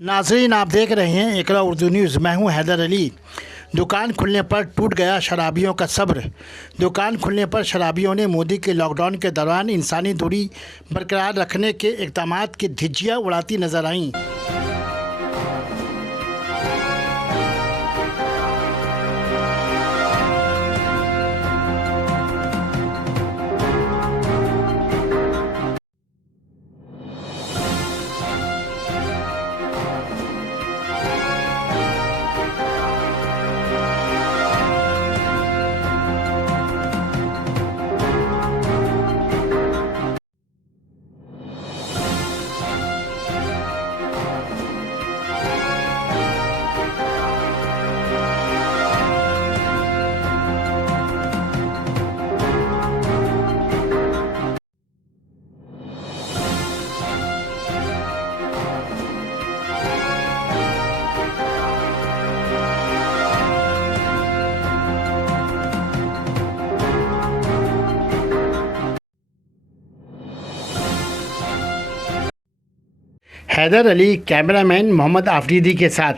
नाजरीन, आप देख रहे हैं इकरा उर्दू न्यूज़। मैं हूं हैदर अली। दुकान खुलने पर टूट गया शराबियों का सब्र। दुकान खुलने पर शराबियों ने मोदी के लॉकडाउन के दौरान इंसानी दूरी बरकरार रखने के इक़दामात की धिज्जियां उड़ाती नजर आईं। हैदर अली, कैमरामैन मोहम्मद आफरीदी के साथ।